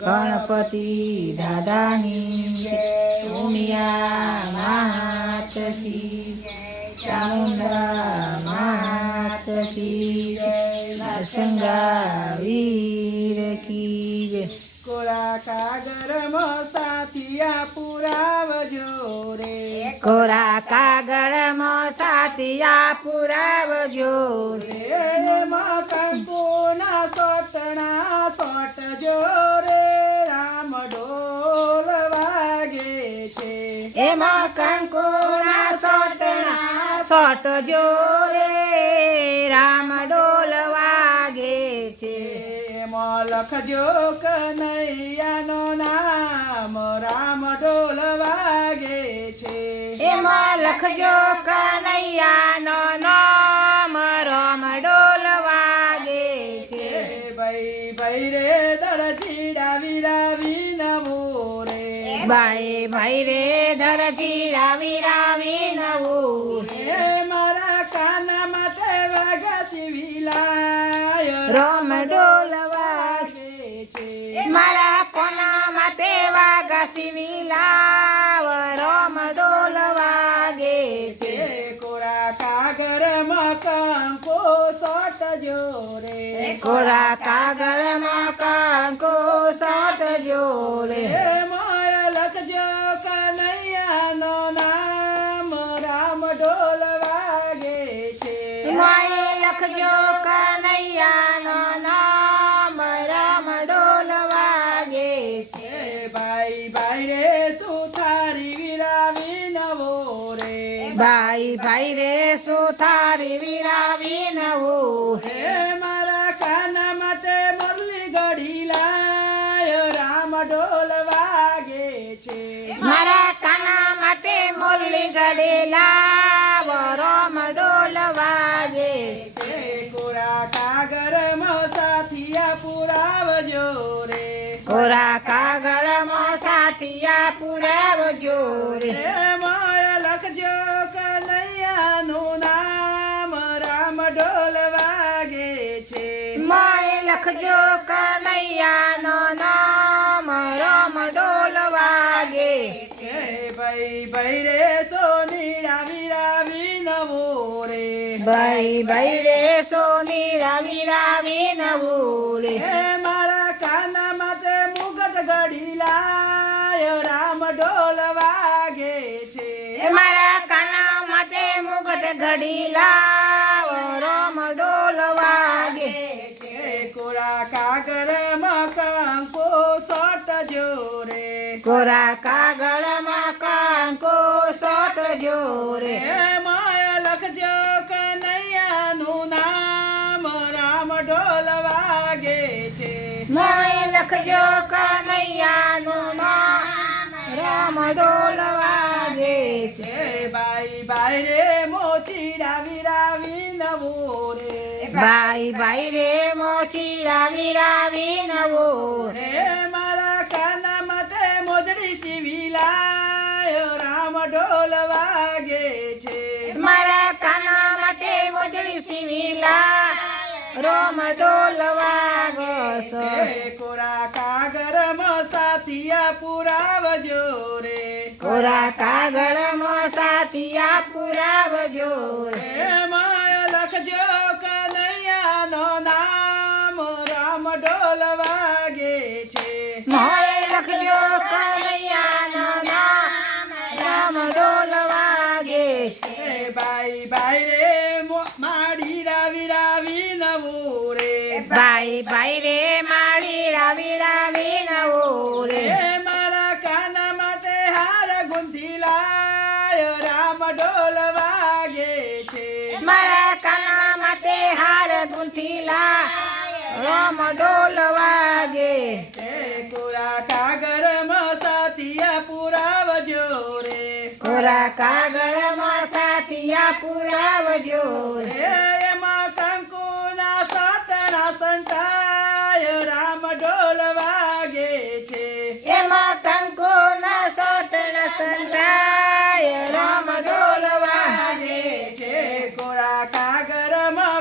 ગણપતિ દાદાની ઉમિયા માતથી ચામુંડા માત જય નરસંગા વીર કી જય. કોરા કાગરમાં સાથિયા પુરાવજો રે કોરા કાગળમાં સાથિયા પુરાવજો રે સોટણા સોટજો રે રામ ઢોલ વાગે છે. એમાં કંકુના સોટણા સોટજો રે રામ ઢોલ વાગે છે. એમાં લખજો કનૈયાનો નામ રામ ઢોલ વાગે છે. એમાં લખજો બાઈ ભાઈ રે ધર ચીડાવી રાવી નવું. હે મારા કાના માટે વાગા શિવિલાય રમ ડોલ વાગે છે. મારા કોના માટે વાગા સિવિલાવ રામ ડોલ વાગે છે. કોરા કાગર કંકો સોટ જોરે. કોરા કાગળમાં કાંકો સાટ જોરે. છે લખજો કનૈયાનો નામ રામ ડોલ વાગે છે. ભાઈ ભાઈ રે સુથારી વિરાવી નવો રે? ભાઈ ભાઈ રે સુથારી વિરાવી નવો હે મારા કાના માટે મુરલી ઘડી લાય રામ ઢોલ વાગે છે. મારા કાના માટે મુરલી ગડેલા રામ ડોલ વાગે છે. કોરા કાગર સાથિયા પુરાવજો રે. કોરા કાગળમાં સાથિયા પુરાવજો રે. માય લખજો કનૈયાનું નામ રામ ઢોલ વાગે છે. માય લખજો કનૈયાનો ભાઈ રે સોની રામી રાવી નવો રે ભાઈ ભાઈ રે સોની રાવી રાવી નવો રે મારા કાના માટે મુગટ ઘડી લાય રામ ઢોલ વાગે છે મારા કાના માટે મુગટ ઘડી લાવ રામ ઢોલ વાગે છે કોરા કાગર કંકો સોટ જોરે કોરા કાગળમાં કાંકો સોટ જોરે હે માય લખજો કનૈયાનું નામ રામ ઢોલ વાગે છે। માય લખજો કનૈયાનું નામ રામ ઢોલ વાગે છે। બાઈ બાઈ રે મોચી રાવી રાવી નવો રે। ભાઈ બાઈ રે મોચી રાવી રાવી નવો રે। ઢોલ વાગે છે. મારા કાના માટે મોજડી સિવિલા રોમ ઢોલ વાગસ છે. કોરા કાગર સાથિયા પુરાવજો રે. કોરા કાગળમાં સાથિયા પુરાવજો રે. માય લખજો કનૈયાનો નામ રામ ઢોલ ભાઈ ભાઈ રે માળી રાવી રાવી નવો રે. મારા કાના માટે હાર ગુંથી લાય રામ ઢોલ વાગે છે. મારા કાના માટે હાર ગુંથીલા રામ ઢોલ વાગે છે. કોરા કાગર સાથિયા પુરાવજો રે. કોરા કાગળમાં સાતિયા પુરાવજો રે હે એમાં કંકુના સાટણા સંતાય રામ ઢોલ વાગે છે. એમાં કંકો ના સોટણ સંતાય રામ ઢોલ વાગે છે. કોરા કાગર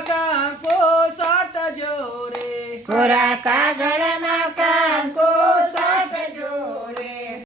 કંકો સોટ જોરે કોરા કાગળમાં